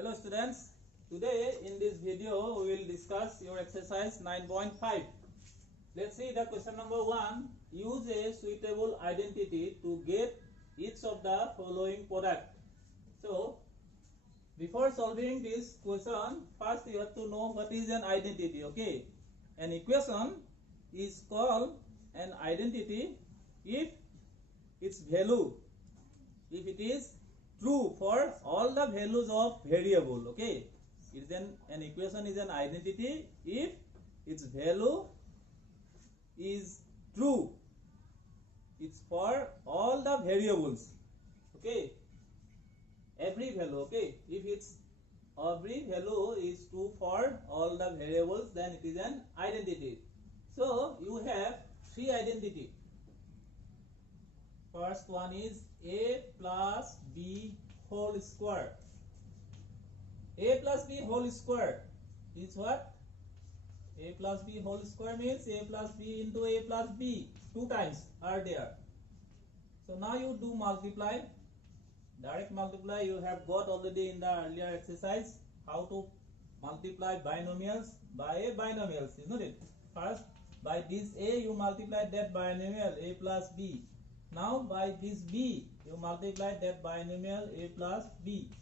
Hello students, today in this video we will discuss your exercise 9.5. Let's see the question number 1. Use a suitable identity to get each of the following product. So before solving this question, first you have to know what is an identity. Okay, an equation is called an identity if its value, if it is true for all the values of variable. Okay, it is an equation is an identity if its value is true, it's for all the variables. Okay, every value. Okay, if it's every value is true for all the variables, then it is an identity. So you have three identity. First one is a plus b whole square. A plus b whole square is what? A plus b whole square means a plus b into a plus b. Two times are there. So now you do multiply. Direct multiply you have got already in the earlier exercise. How to multiply binomials by a binomials, isn't it? First by this a you multiply that binomial a plus b. Now by this b you multiply that binomial a plus b.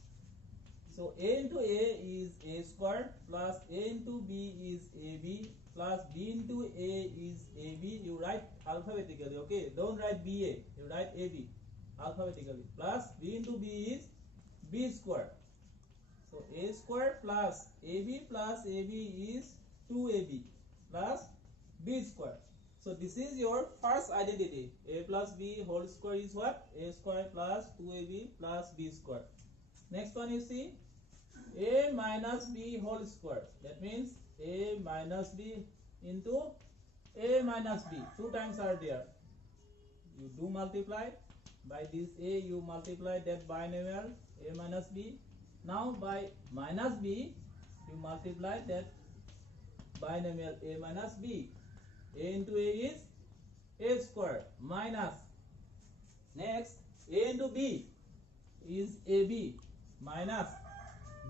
So a into a is a square plus a into b is ab plus b into a is ab. You write alphabetically. Okay, don't write ba, you write ab alphabetically. Plus b into b is b square. So a square plus ab is 2ab plus b square. So this is your first identity. A plus b whole square is what? A square plus 2ab plus b square. Next one you see a minus b whole square. That means a minus b into a minus b. Two times are there. You do multiply. By this a you multiply that binomial a minus b. Now by minus b you multiply that binomial a minus b. A into a is a square minus, next a into b is ab minus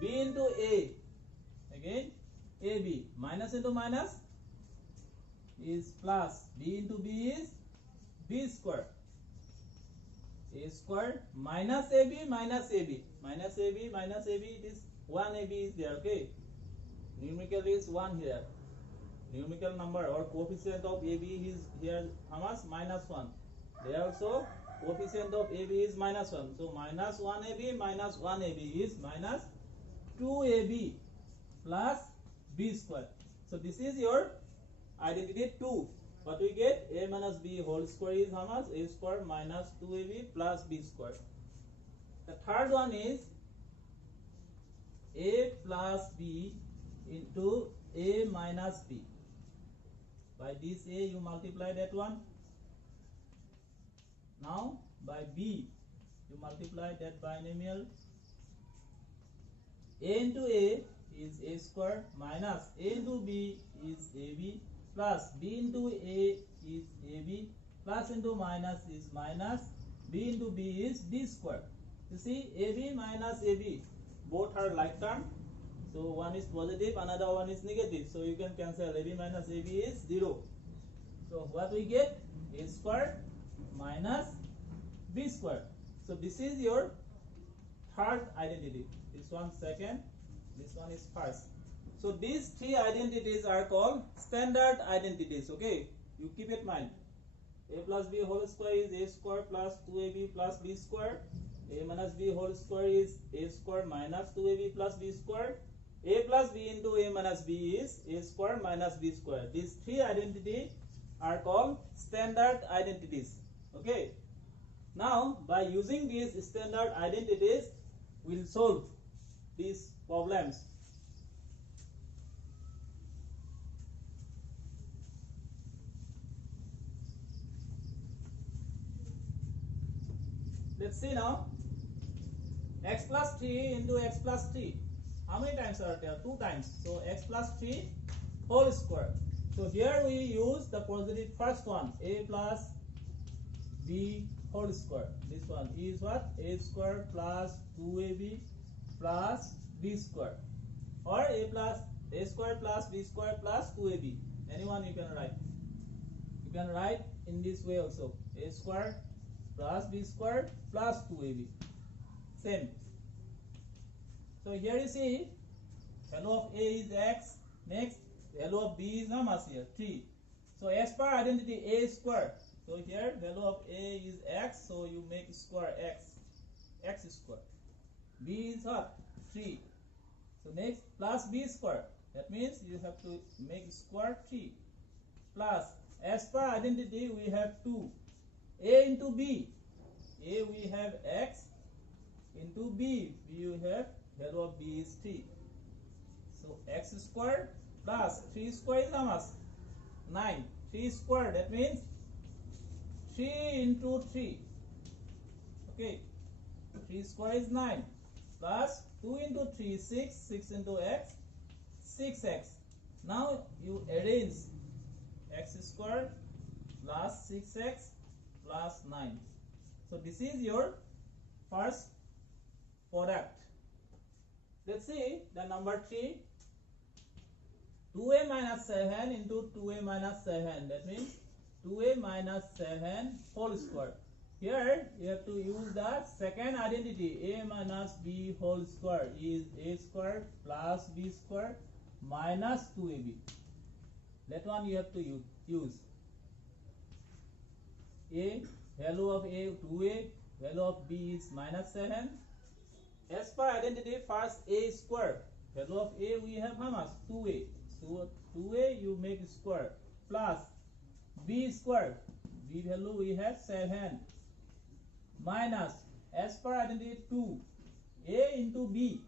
b into a, again ab, minus into minus is plus, b into b is b square, a square minus ab minus ab, minus ab minus ab, it is 1 ab is there. Okay, numerical is 1 here. Numerical number or coefficient of AB is here how much? -1. There also coefficient of AB is -1. So -1AB minus 1AB is minus 2AB plus B square. So this is your identity 2. What we get? A minus B whole square is how much? A square minus 2AB plus B square. The third one is A plus B into A minus B. By this a you multiply that one. Now by b you multiply that binomial. A into a is a square minus a into b is ab plus b into a is ab plus into minus is minus b into b is b square. You see ab minus ab both are like term. So one is positive, another one is negative. So you can cancel. AB minus AB is 0. So what we get? A square minus B square. So this is your third identity. This one second, this one is first. So these three identities are called standard identities. Okay, you keep it in mind. A plus B whole square is a square plus 2ab plus b square. A minus b whole square is a square minus 2ab plus b square. A plus b into a minus b is a square minus b square. These three identities are called standard identities. Okay. Now by using these standard identities, we'll solve these problems. Let's see now. X plus 3 into x plus 3. How many times are there? 2 times. So x plus 3 whole square. So here we use the positive first one, a plus b whole square. This one is what? A square plus 2ab plus b square, or a square plus b square plus 2ab. Anyone you can write. You can write in this way also, a square plus b square plus 2ab. Same. So here you see value of a is x. Next value of b is how much here? 3. So as per identity, a square. So here value of a is x, so you make square x square. B is what? 3. So next plus b square. That means you have to make square 3 plus, as per identity we have 2. A into b. A we have x into b. You have value of b is 3. So x square plus 3 square is how much? 9. 3 square, that means 3 into 3. Okay. 3 square is 9. Plus 2 into 3 is 6. 6 into x, 6x. Now you arrange x square plus 6x plus 9. So this is your first product. Let's see the number 3. 2a minus 7 into 2a minus 7. That means 2a minus 7 whole square. Here you have to use the second identity. A minus b whole square is a square plus b square minus 2ab. That one you have to use. A, value of a 2a, value of b is minus 7. As per identity, first a square. Value of a we have how much? 2a. So 2a you make square plus b square. B value we have 7 minus, as per identity, 2. A into b.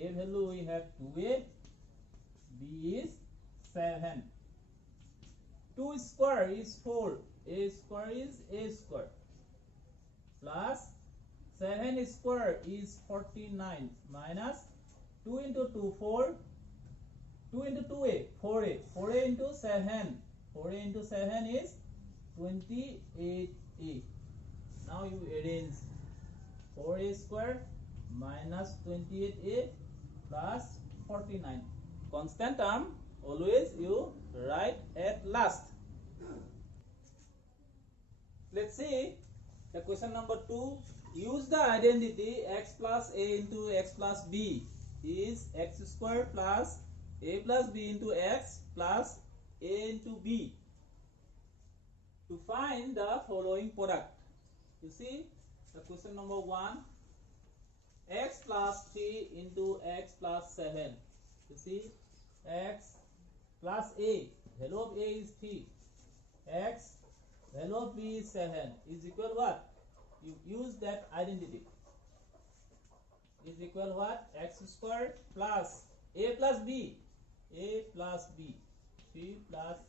A value we have 2a. B is 7. 2 square is 4. A square is a square. Plus 7 square is 49 minus 2 into 2, 4. 2 into 2a, 4a. 4a into 7. 4a into 7 is 28a. Now you arrange 4a square minus 28a plus 49. Constant term always you write at last. Let's see the question number 2. Use the identity x plus a into x plus b is x square plus a plus b into x plus a into b to find the following product. You see the question number 1, x plus 3 into x plus 7. You see x plus a, value of a is 3, x, value of b is 7, is equal what? You use that identity. Is equal what? X squared plus a plus b, 3 plus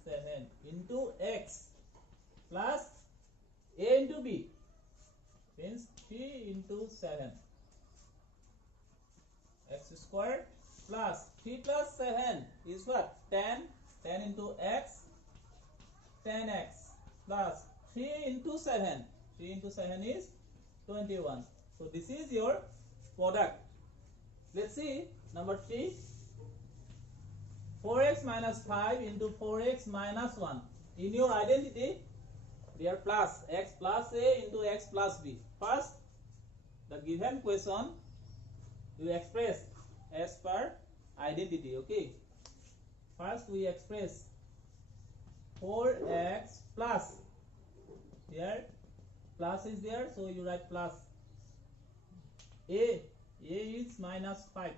7 into x plus a into b, means 3 into 7. X squared plus 3 plus 7 is what? 10. 10 into x, 10x plus 3 into 7. 3 into 7 is 21. So this is your product. Let's see number 3. 4x minus 5 into 4x minus 1. In your identity, there plus x plus a into x plus b. First, the given question you express as per identity. Okay. First we express 4x plus, here plus is there, so you write plus. A is minus 5.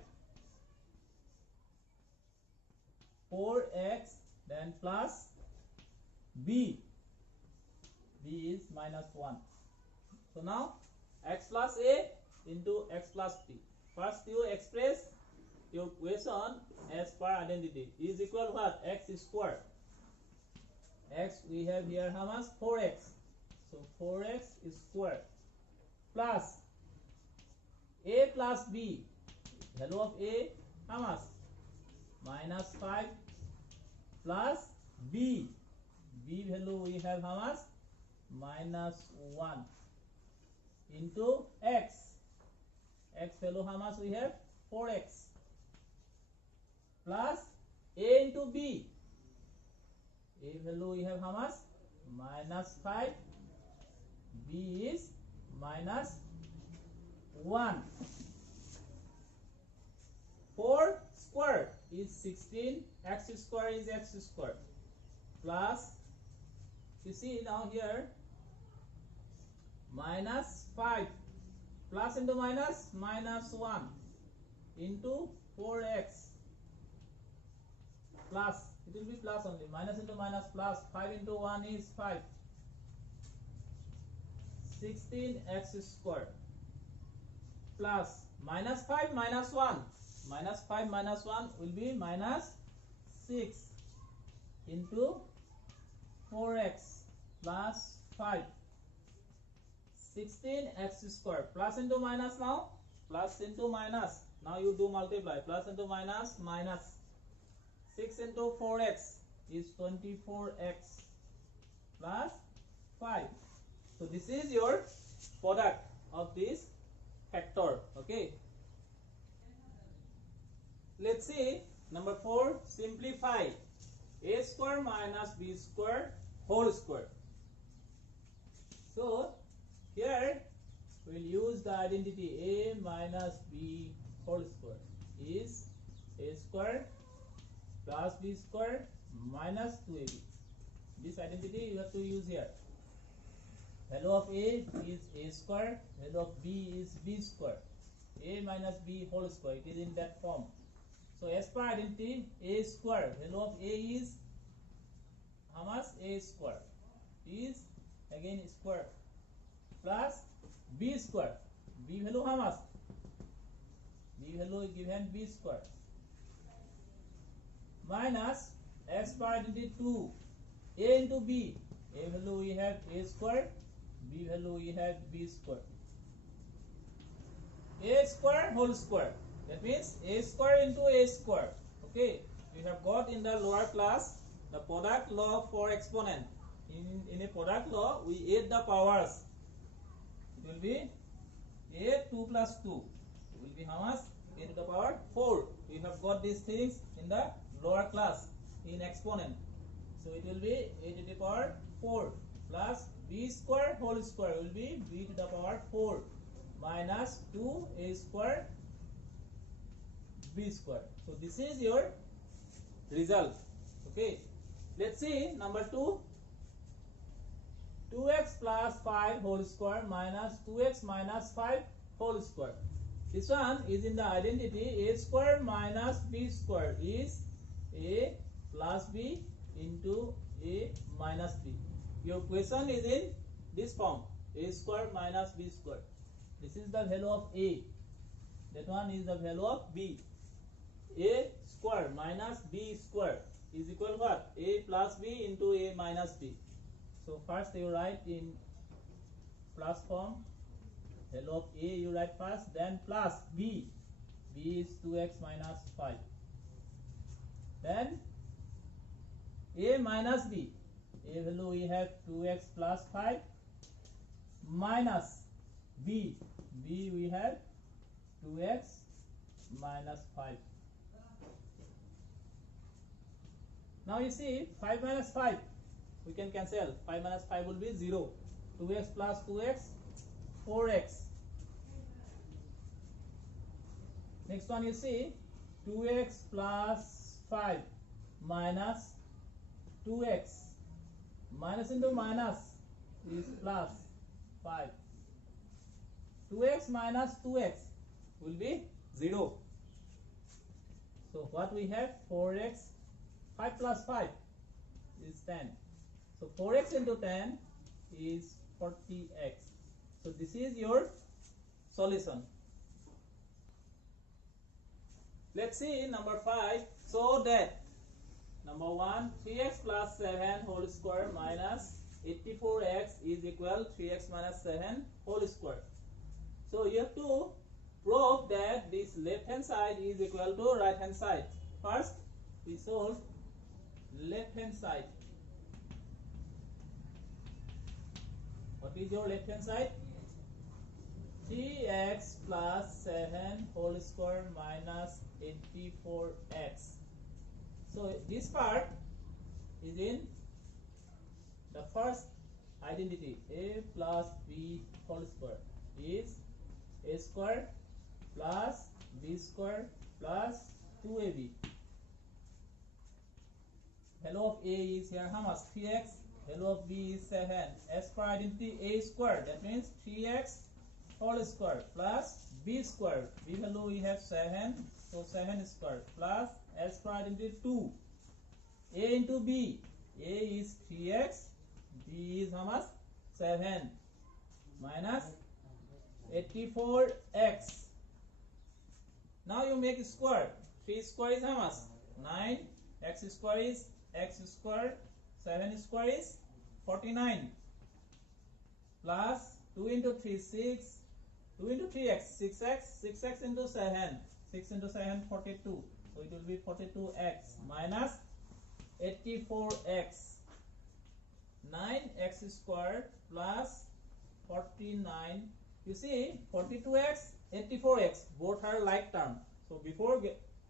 4x then plus b is minus 1. So now x plus a into x plus b. First you express your question as per identity. Is equal what? X square. X we have here how much? 4x. So 4x square plus a plus b. Value of a how much? Minus 5 plus b. B value we have how much? Minus 1 into x. X value how much we have? 4x plus a into b. A value we have how much? Minus 5. B is minus 1. 4 square is 16. X square is x square. Plus, you see now here, minus 5. Plus into minus, minus 1 into 4x. Plus, it will be plus only. Minus into minus plus. 5 into 1 is 5. 16x square. Plus, minus 5 minus 1. Minus 5 minus 1 will be minus 6 into 4x plus 5. 16x square. Plus into minus now. Plus into minus. Now you do multiply. Plus into minus, minus. 6 into 4x is 24x plus 5. So this is your product of this factor. Okay. Let's see number 4. Simplify a square minus b square whole square. So here we'll use the identity a minus b whole square is a square plus b square minus 2ab. This identity you have to use here. Value of a is a square, value of b is b square. A minus b whole square, it is in that form. So as per identity, a square, value of a is how much? A square is again square plus b square. B value how much? B value is given b square minus as per identity 2 a into b. A value we have a square, b value we have b square. A square whole square, that means a square into a square. Okay, we have got in the lower class the product law for exponent. In a product law we add the powers. It will be a 2 plus 2. It will be how much? A to the power 4. We have got these things in the lower class in exponent. So it will be a to the power 4 plus b square whole square will be b to the power 4 minus 2a square b square. So this is your result. Okay, let's see number 2. 2x plus 5 whole square minus 2x minus 5 whole square. This one is in the identity a square minus b square is a plus b into a minus b. Your question is in this form, a square minus b square. This is the value of a. That one is the value of b. A square minus b square is equal to what? A plus b into a minus b. So first you write in plus form. Value of a you write first, then plus b. B is 2x minus 5. Then a minus b. A value we have 2x plus 5 minus b. B we have 2x minus 5. Now you see 5 minus 5. We can cancel. 5 minus 5 will be 0. 2x plus 2x, 4x. Next one you see 2x plus 5 minus 2x. Minus into minus is plus 5. 2x minus 2x will be 0. So what we have? 4x. 5 plus 5 is 10. So 4x into 10 is 40x. So this is your solution. Let's see number 5. So that number 1, 3x plus 7 whole square minus 84x is equal 3x minus 7 whole square. So you have to prove that this left hand side is equal to right hand side. First we solve left hand side. What is your left hand side? 3x plus 7 whole whole square minus 84x. So this part is in the first identity. A plus b whole square is a square plus b square plus 2ab. Value of a is here how much? 3x. Value of b is 7. As per identity, a square, that means 3x whole square plus b square. B value we have 7, so 7 square plus as per identity 2. A into b. A is 3x, b is how much? 7 minus 84x. Now you make square. 3 square is how much? 9. X square is x square. 7 square is 49 plus 2 into 3 6. 2 into 3x 6x. 6x into 7. 6 into 7 42. So it will be 42x minus 84x. 9x square plus 49. You see 42x, 84x both are like term. So before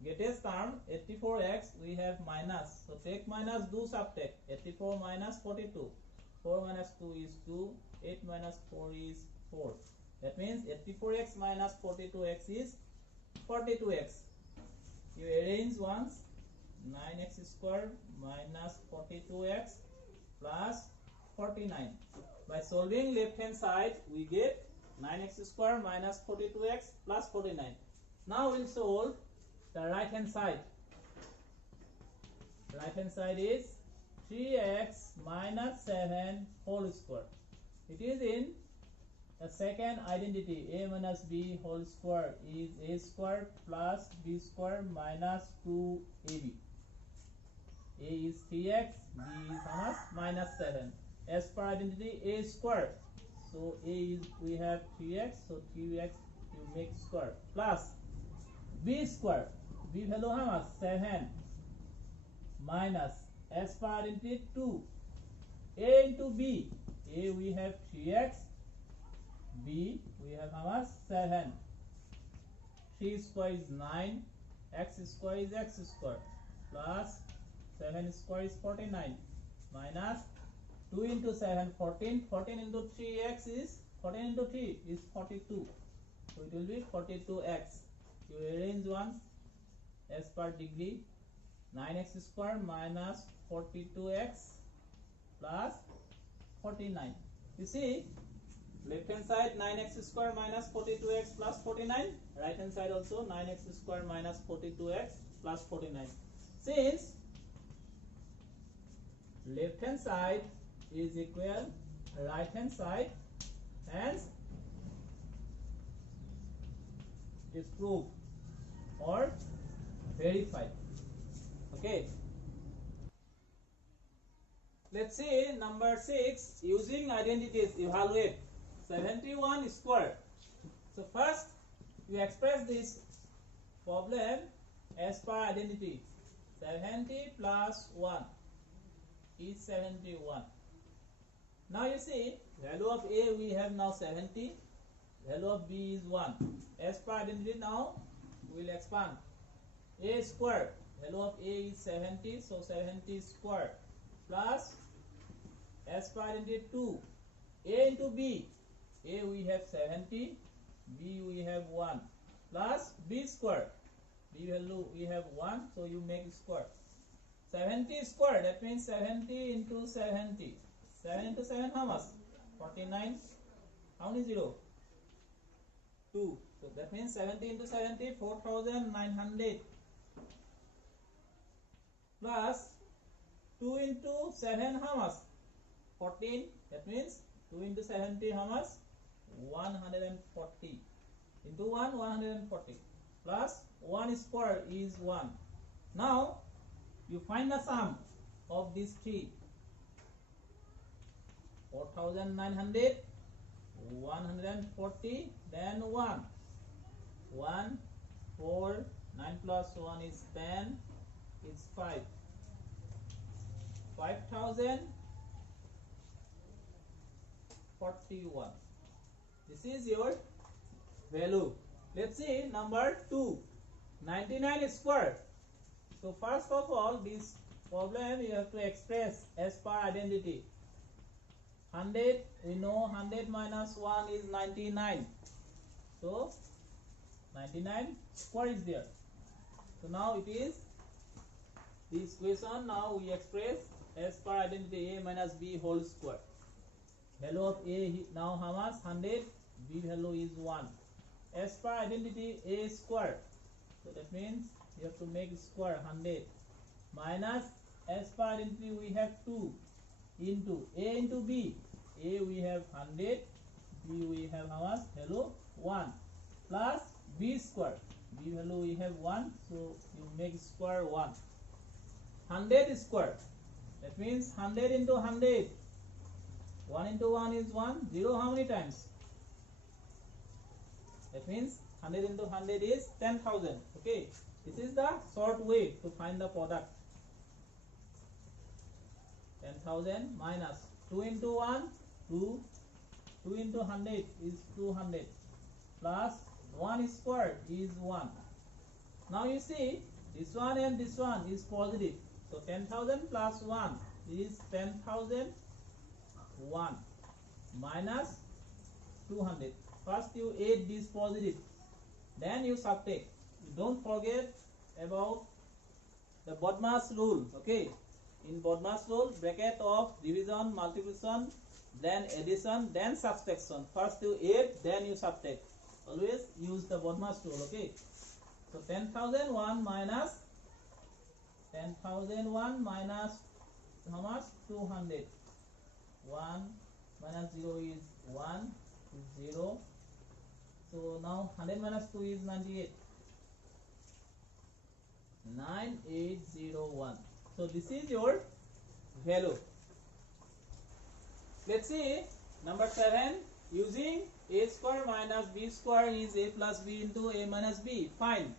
Get's term 84x we have minus. So take minus, do subtract. 84 minus 42. 4 minus 2 is 2. 8 minus 4 is 4. That means 84x minus 42x is 42x. You arrange once. 9x square minus 42x plus 49. By solving left hand side we get 9x square minus 42x plus 49. Now we'll solve the right hand side. Right hand side is 3x minus 7 whole square. It is in the second identity. A minus b whole square is a square plus b square minus 2ab. A is 3x, b is how much? Minus 7. As per identity, a square. So a is, we have 3x, so 3x you make square plus b square. B value how much? 7 minus as per identity 2. A into b. A we have 3x, b we have how much? 7. 3 square is 9, x square is x square plus 7 square is 49 minus 2 into 7 14. 14 into 3x is 14 into 3 is 42. So it will be 42x. You arrange once as per degree. 9x square minus 42x plus 49. You see left hand side 9x square minus 42x plus 49. Right hand side also 9x square minus 42x plus 49. Since left hand side is equal right hand side, hence it is proved or verified. Okay, let's see number 6. Using identities evaluate 71 square. So first we express this problem as per identity. 70 plus 1 is 71. Now you see value of a we have now 70. Value of b is 1. As per identity now we will expand. A square. Value of a is 70. So 70 square plus as per identity 2. A into b. A we have 70. B we have 1 plus b square. B value we have 1. So you make square. 70 square, that means 70 into 70. 7 into 7 how much? 49. How many 0? 2. So that means 70 into 70 4900 plus 2 into 7 how much? 14. That means 2 into 70 how much? 140. Into 1 140 plus 1 square is 1. Now you find the sum of these three. 4900, 140, then 1. 1, 4, 9 plus 1 is 10, it's 5. 5041. This is your value. Let's see number 2, 99 square. So first of all, this problem you have to express as per identity. 100, we know 100 minus 1 is 99. So 99 square is there. So now it is this equation. Now we express as per identity a minus b whole square. Value of a now how much? 100. B value is 1. As per identity a square. So that means you have to make square 100 minus as per identity we have 2 into a into b. A we have 100, b we have how much? Value 1 plus b square. B value we have 1, so you make square 1. 100 square. That means 100 into 100. 1 into 1 is 1. 0 how many times? That means 100 into 100 is 10,000. Okay. This is the short way to find the product. 10,000 minus 2 into 1, 2. 2 into 100 is 200 plus 1 square is 1. Now you see this one and this one is positive. So 10,000 plus 1 is 10,001 minus 200. First you add this positive, then you subtract. You don't forget about the BODMAS rule. Okay, in BODMAS rule, bracket of division, multiplication, then addition, then subtraction. First you add, then you subtract. Always use the BODMAS rule. Okay, so 10,001 minus 10,001 minus how much? 200. 1 minus 0 is 1 is 0. So now 100 minus 2 is 98. 9801. So this is your value. Let's see number 7. Using a square minus b square is a plus b into a minus b. Find.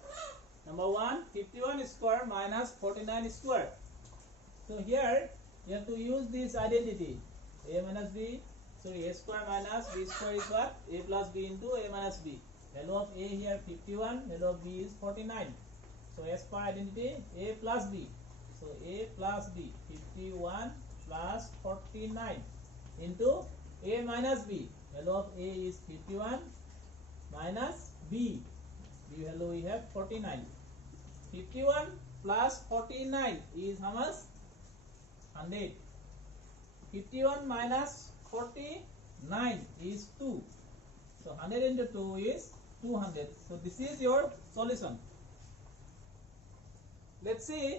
Number 1, 51 square minus 49 square. So here you have to use this identity. A minus b. So a square minus b square is what? A plus b into a minus b. Value of a here 51. Value of b is 49. So as per identity a plus b. So a plus b 51 plus 49 into a minus b. Value of a is 51 minus b. B value we have 49. 51 plus 49 is how much? 100. 51 minus 49 is 2. So 100 into 2 is 200. So this is your solution. Let's see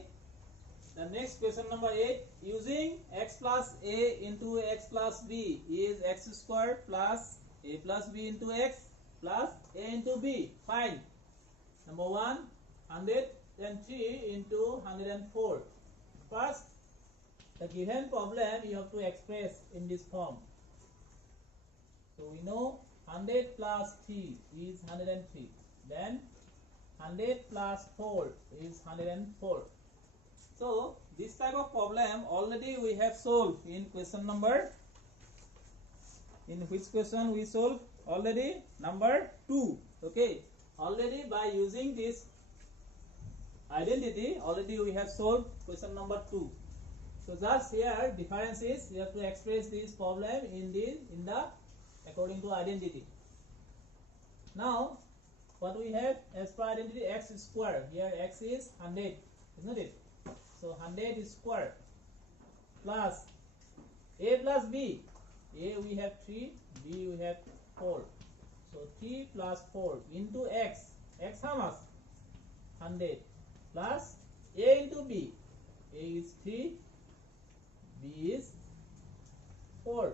the next question number 8. Using x plus a into x plus b is x square plus a plus b into x plus a into b. Find. Number 1, 103 into 104. First, the given problem you have to express in this form. So we know 100 plus 3 is 103. Then 100 plus 4 is 104. So this type of problem already we have solved in question number. In which question we solved already? Number 2. Okay. Already by using this identity, already we have solved question number 2. So just here difference is you have to express this problem in the according to identity. Now what we have as per identity x square. Here x is 100, isn't it? So 100 square plus a plus b. A we have 3, b we have 4. So 3 plus 4 into x. X how much? 100 plus a into b. A is 3, b is 4.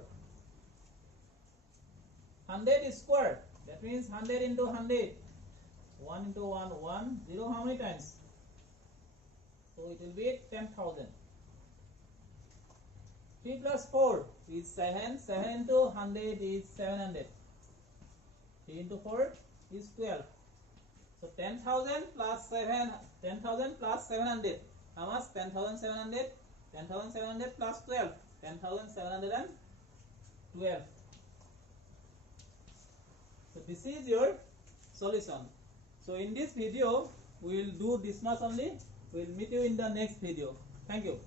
100 square. That means 100 into 100. 1 into 1, 1. 0 how many times? So it will be 10,000. 3 plus 4 is 7. 7 into 100 is 700. 3 into 4 is 12. So 10,000 plus 7. 10,000 plus 700. How much? 10,700. 10,700 plus 12. 10,712. So this is your solution. So in this video we will do this much only. We will meet you in the next video. Thank you.